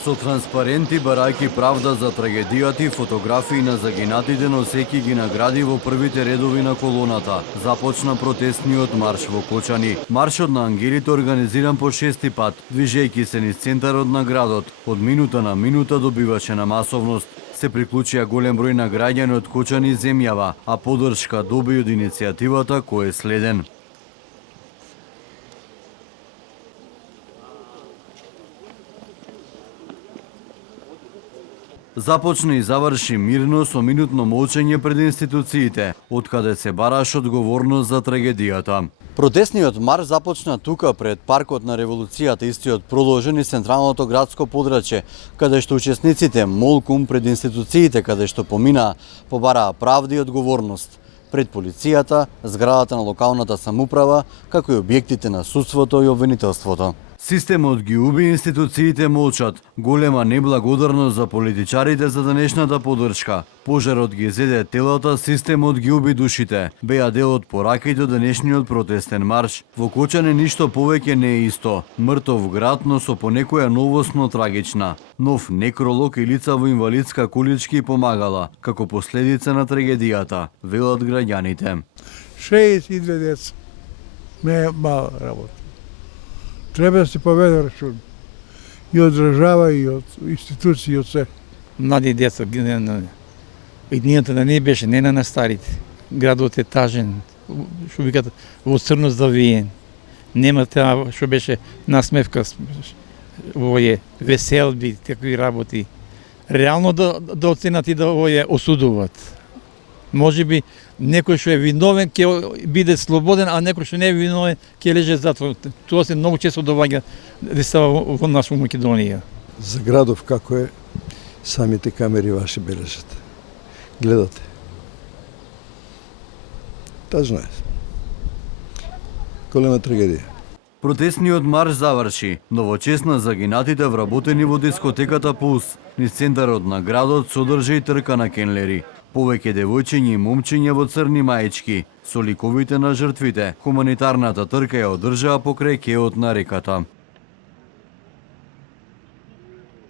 Со транспаренти барајки правда за трагедијата и фотографии на загинатите носејќи ги награди во првите редови на колоната, започна протестниот марш во Кочани. Маршот на ангелите организиран по 6-ти пат, движејќи се низ центарот на градот, од минута на минута добиваше на масовност. Се приклучија голем број на граѓани од Кочани и земјава, а поддршка доби од иницијативата кој е следен. Започна и заврши мирно со минутно молчење пред институциите, откаде се бараш одговорност за трагедијата. Протестниот марш започна тука пред паркот на Револуцијата, истиот продолжен и централното градско подрачје, каде што учесниците молкум пред институциите, каде што поминаа, побараа правда и одговорност пред полицијата, зградата на локалната самоуправа, како и објектите на судството и обвинителството. Системот ги уби, институциите молчат. Голема неблагодарност за политичарите за денешната поддршка. Пожарот ги зеде телата, системот ги уби душите. Беа дел од пораките од денешниот протестен марш. Во Кочани ништо повеќе не е исто. Мртов град, но со понекоја новосно трагична. Нов некролог и лица во инвалидска колички помагала, како последица на трагедијата, велат граѓаните. 62 деца. Не е мала работа. Треба да се поведе рачун. И од држава, и од институции, и од се. Млади деца, иднијата да не беше, не на старите. Градот е тажен, што викат, во црно завиен. Нема таа што беше насмевка, овој веселби, такви работи. Реално да оценат и да овој осудуваат. Може би некој што е виновен ќе биде слободен, а некој што не е виновен ќе леже затвор. Тоа се многу често доваѓа десава во наша Македонија. За градов како е, самите камери ваши бележат. Гледате. Тажно е. Голема трагедија. Протестниот марш заврши, но во чест на загинатите вработени во дискотеката Пулс, низ центарот на градот содржа и трка на кенлери. Повеќе девојчиња и момчиња во црни маечки, со ликовите на жртвите. Хуманитарната трка ја одржаа покрај кеот на реката.